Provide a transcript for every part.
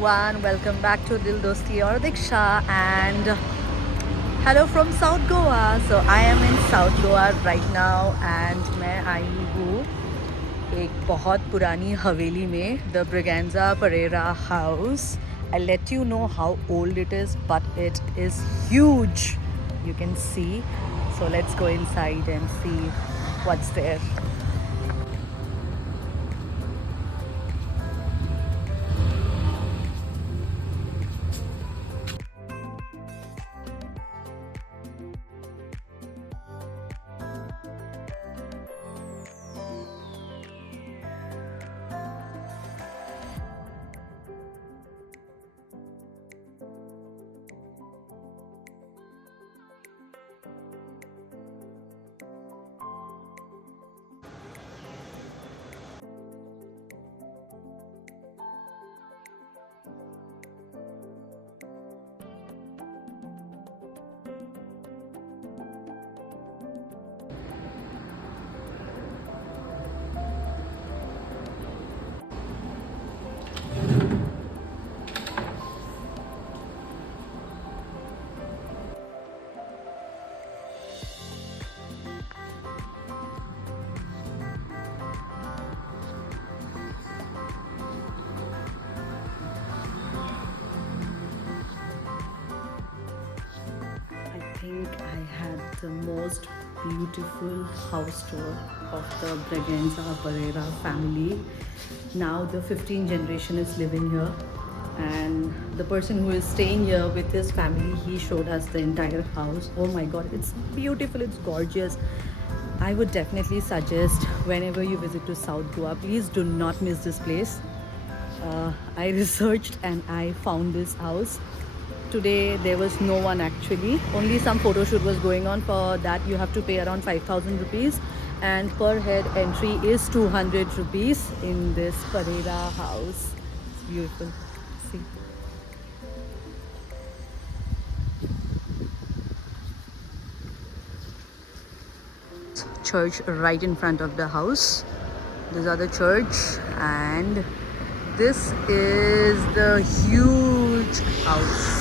everyone, welcome back to Dil Dosti Aur Diksha and hello from South Goa. So I am in South Goa right now and मैं आई हूँ एक बहुत पुरानी हवेली में, the Braganza Pereira house. I'll let you know how old it is, but it is huge. You can see. So let's go inside and see what's there. I think I had the most beautiful house tour of the Braganza Pereira family. Now the 15th generation is living here, and the person who is staying here with his family, he showed us the entire house. Oh my god, it's beautiful, it's gorgeous. I would definitely suggest whenever you visit to South Goa, please do not miss this place. I researched and I found this house. Today there was no one actually. Only some photo shoot was going on. For that you have to pay around 5,000 rupees, and per head entry is 200 rupees in this Pereira house. It's beautiful. See. Church right in front of the house. These are the church, and this is the huge house.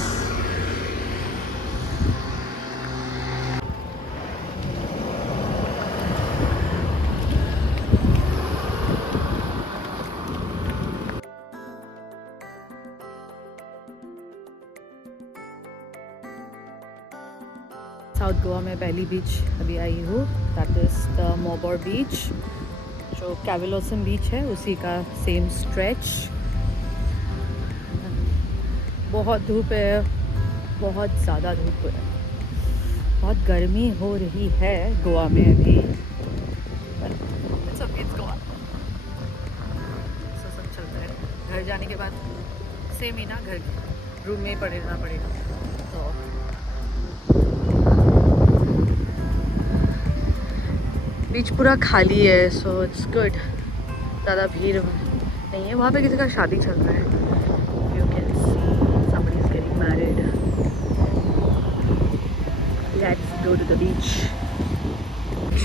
South Goa में पहली बीच अभी आई हूँ, that is the मोबोर बीच, जो कैविलोसम बीच है उसी का same stretch. बहुत धूप है, बहुत ज़्यादा धूप है, बहुत गर्मी हो रही है गोवा में अभी. It's okay, it's Goa. So, सब चलता है. घर जाने के बाद सेम ही ना, घर रूम में ही रहना पड़ेगा. तो बीच पूरा खाली है, सो इट्स गुड. ज़्यादा भीड़ नहीं है. वहाँ पे किसी का शादी चल रहा है. You can C somebody is getting married. Let's go to the beach.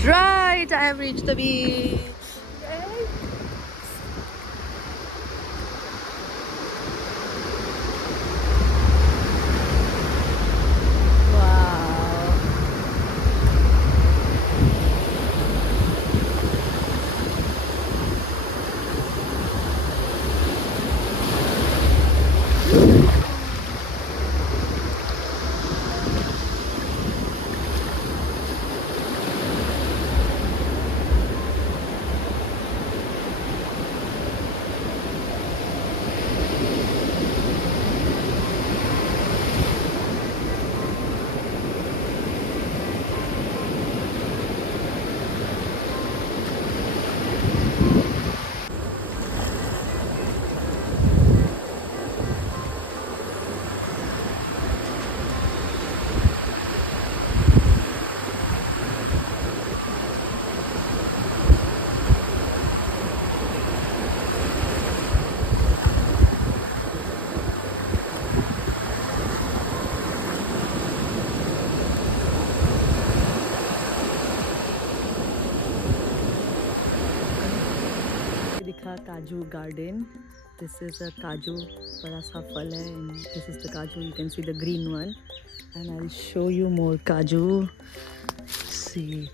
Right, I have reached the beach. Yay. Wow. दिखा काजू garden. This is a kaju, bada sa phal hai, and this is the kaju. You can see the green one, and I'll show you more kaju. See,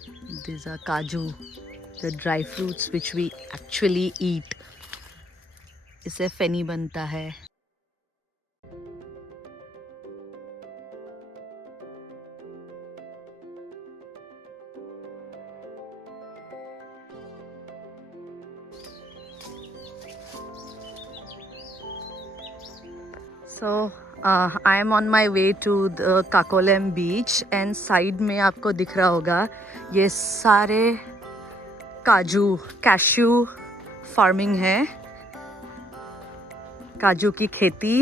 these are kaju, the dry fruits which we actually eat. इससे फेनी बनता है. So I am on my way to the Kakolem beach and side में आपको दिख रहा होगा ये सारे काजू कैश्यू फार्मिंग है, काजू की खेती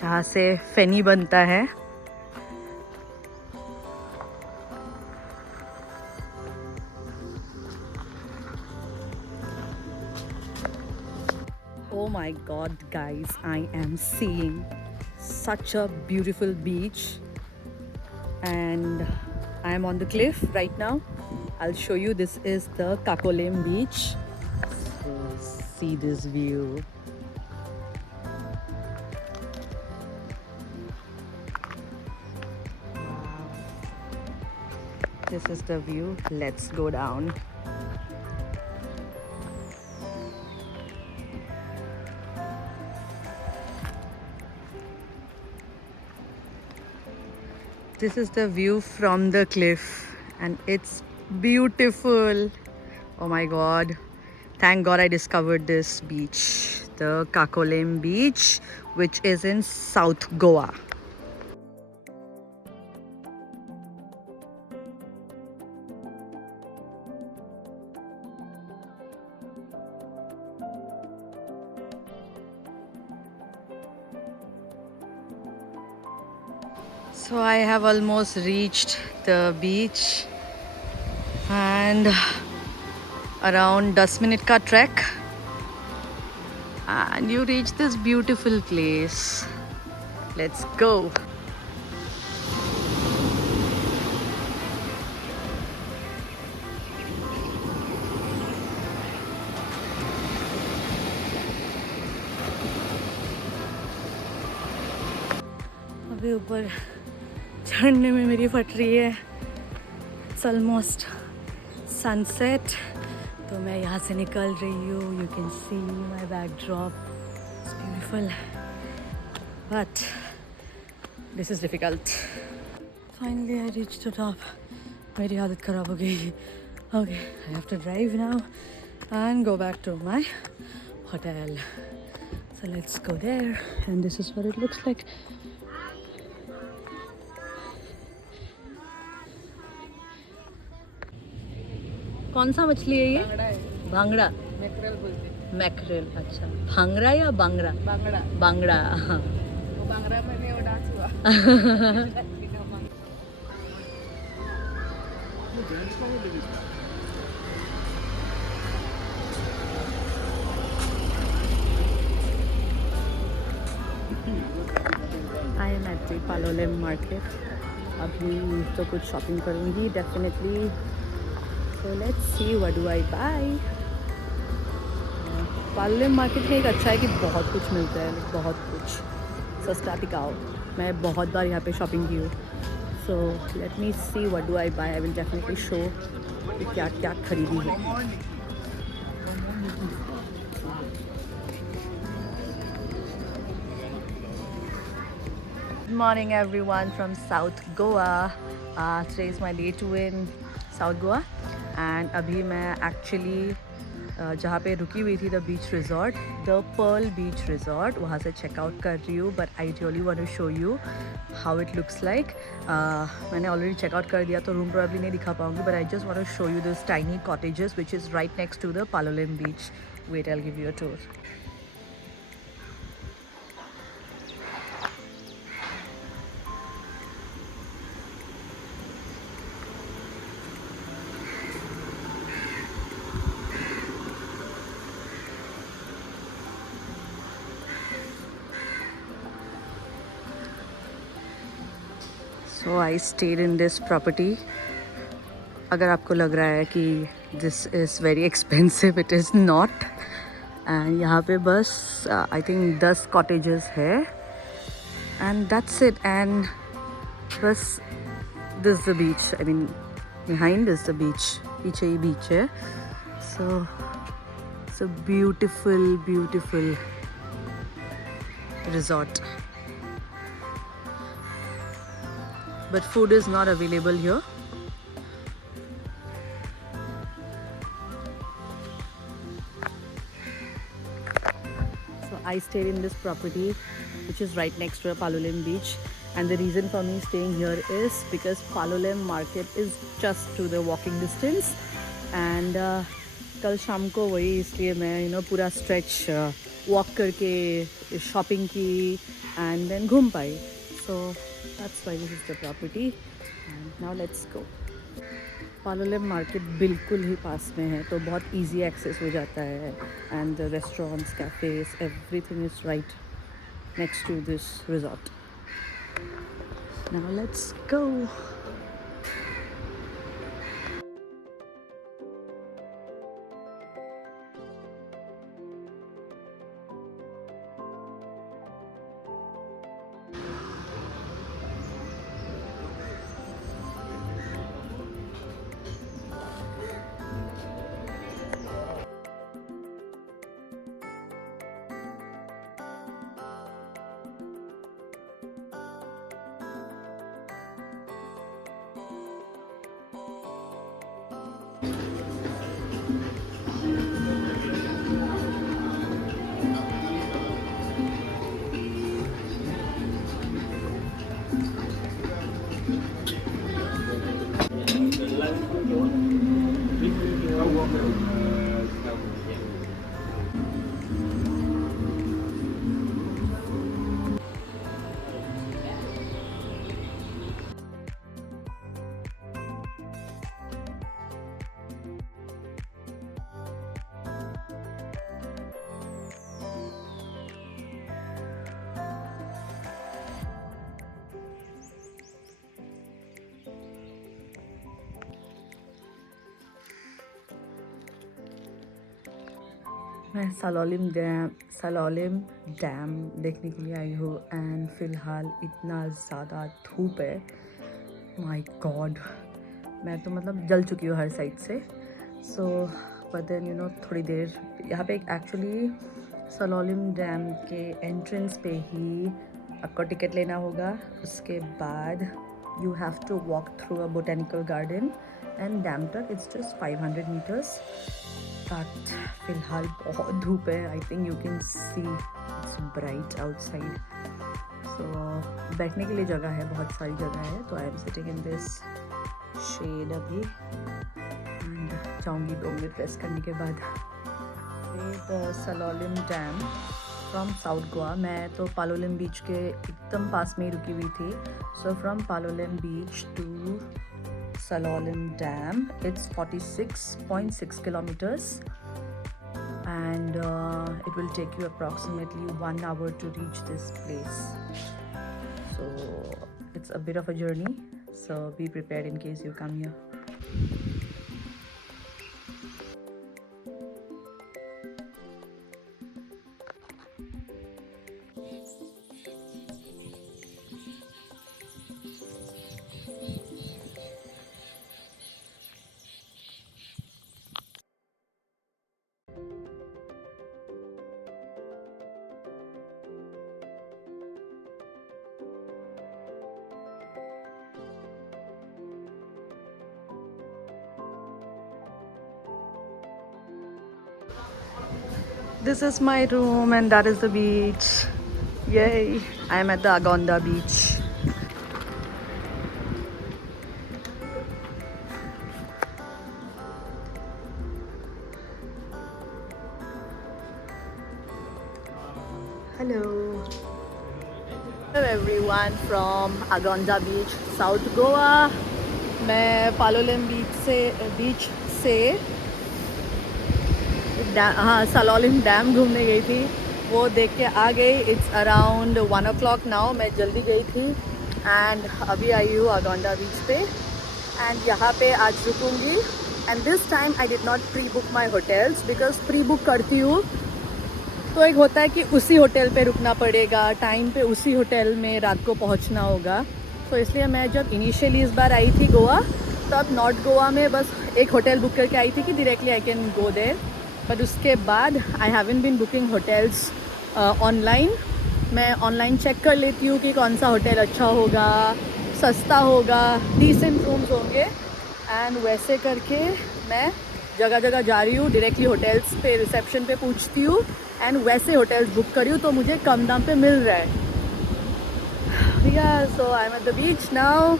जहाँ से फेनी बनता है. Oh my god guys, I am seeing such a beautiful beach and I am on the cliff right now. I'll show you. This is the Kakolem beach. So see this view. This is the view. Let's go down. This is the view from the cliff and it's beautiful. Oh my god. Thank god I discovered this beach, the Kakolem beach, which is in South Goa. So I have almost reached the beach and around 10 minute ka trek and you reach this beautiful place. Let's go. अभी ऊपर चढ़ने में मेरी फट रही है. It's almost sunset. तो मैं यहाँ से निकल रही हूँ. You can see my backdrop. It's beautiful. But this is difficult. Finally I reached the top. मेरी हालत ख़राब हो गई. Okay, I have to drive now and go back to my hotel. So let's go there. And this is what it looks like. कौन सा मछली है ये? भांगड़ा. मैकरेल बोलते हैं. मैकरेल. अच्छा, भांगड़ा या बांगड़ा? बांगड़ा. बांगड़ा. वो बांगड़ा मैंने वो डांस हुआ. I am at the Palolem market. अभी तो कुछ शॉपिंग करूँगी definitely. So let's see what do I buy. Palolem मार्केट में एक अच्छा है कि बहुत कुछ मिलता है, बहुत कुछ सस्ता टिकाऊ. मैं बहुत बार यहाँ पे शॉपिंग की हूँ. So let me see what do I buy. I will definitely show कि क्या क्या खरीदी है. Good morning everyone from South Goa. Today is my day 2 in South Goa. And अभी मैं एक्चुअली जहाँ पे रुकी हुई थी the beach resort, the Pearl beach resort, वहाँ से चेकआउट कर रही हूँ. But I really want to show you how it looks like. मैंने ऑलरेडी चेकआउट कर दिया तो रूम प्रॉब्ली नहीं दिखा पाऊँगी. But I just want to show you this tiny cottages which is right next to the Palolem beach. Wait, I will give you a tour. So I stayed in this property. अगर आपको लग रहा है कि this is very expensive, it is not. And यहाँ पे बस I think 10 कॉटेजेस है एंड दैट्स इट. एंड बस this the beach, I mean behind is the beach, पीछे ही बीच है. So it's a beautiful beautiful resort, but food is not available here. So I stayed in this property which is right next to a Palolem beach, and the reason for me staying here is because Palolem market is just to the walking distance. And कल शाम को वही इसलिए मैं पूरा stretch walk करके shopping की and then घूम पाई. So that's why this is the property. And now let's go. Palolem market बिल्कुल ही पास में है, तो बहुत इजी एक्सेस हो जाता है. And the restaurants, cafes, everything is right next to this resort. Now let's go. मैं सलोलिम डैम देखने के लिए आई हूँ. एंड फ़िलहाल इतना ज़्यादा धूप है, माय गॉड, मैं तो मतलब जल चुकी हूँ हर साइड से. सो बट देन थोड़ी देर यहाँ पे एक्चुअली सलोलिम डैम के एंट्रेंस पे ही आपको टिकट लेना होगा. उसके बाद you have to walk through a botanical garden and dam तक इट्स जस्ट 500 मीटर्स. बट फिलहाल बहुत धूप है. I think you can see it's bright outside. So बैठने के लिए जगह है, बहुत सारी जगह है. तो I am sitting in this shade अभी एंड जाऊँगी 2 मिनट रेस्ट करने के बाद. The Salaulim dam from south Goa. मैं तो पालोलेम बीच के एकदम पास में ही रुकी हुई थी. So from Palolem beach to Salolim Dam, it's 46.6 kilometers, and it will take you approximately 1 hour to reach this place. So it's a bit of a journey, so be prepared in case you come here. This is my room and that is the beach. Yay! I am at the Agonda beach. Hello. Hello everyone from Agonda beach, South Goa. मैं पालोलेम बीच से हाँ सलोलिम डैम घूमने गई थी. वो देख के आ गई. It's around 1 o'clock now. मैं जल्दी गई थी एंड अभी आई हूँ अगोंडा बीच पे. एंड यहाँ पे आज रुकूंगी. And this time I did not pre book my hotels because pre book करती हूँ तो एक होता है कि उसी होटल पे रुकना पड़ेगा, टाइम पे उसी होटल में रात को पहुंचना होगा। तो इसलिए मैं जब इनिशियली इस बार आई थी गोवा, तब नॉर्थ गोवा में बस एक होटल बुक करके आई थी कि directly I can go there. But उसके बाद I haven't been booking hotels online. मैं ऑनलाइन चेक कर लेती हूँ कि कौन सा होटल अच्छा होगा, सस्ता होगा, डिसेंट रूम्स होंगे, एंड वैसे करके मैं जगह जगह जा रही हूँ, डायरेक्टली होटल्स पे रिसेप्शन पे पूछती हूँ एंड वैसे होटल्स बुक करी हूँ तो मुझे कम दाम पे मिल रहा है। या so I am at the beach now,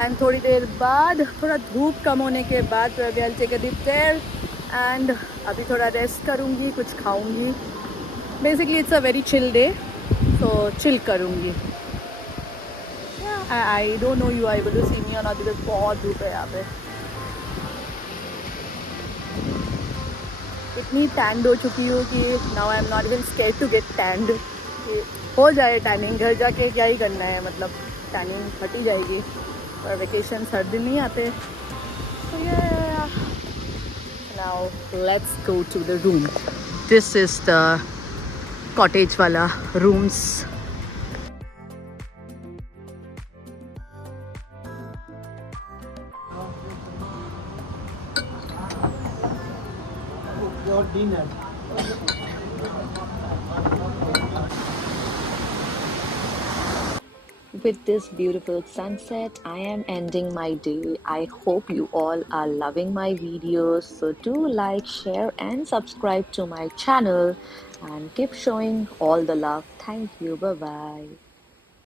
and थोड़ी देर बाद, थोड़ा धूप कम होने के बाद I will take a dip there and अभी थोड़ा रेस्ट करूँगी, कुछ खाऊँगी। Basically it's a very chill day, so chill करूँगी। I don't know you are able to see me और नॉट, बिकॉज बहुत धूप है यहाँ पे। इतनी टैंड हो चुकी हूँ कि now I am not even scared to get tanned. हो जाए टैनिंग, घर जाके क्या ही करना है, मतलब टैनिंग हट ही जाएगी। पर वेकेशन हर दिन नहीं आते। तो ये now let's go to the room. This is the cottage वाला rooms. Your dinner. With this beautiful sunset, I am ending my day. I hope you all are loving my videos. So do like, share, and subscribe to my channel and keep showing all the love. Thank you. Bye bye.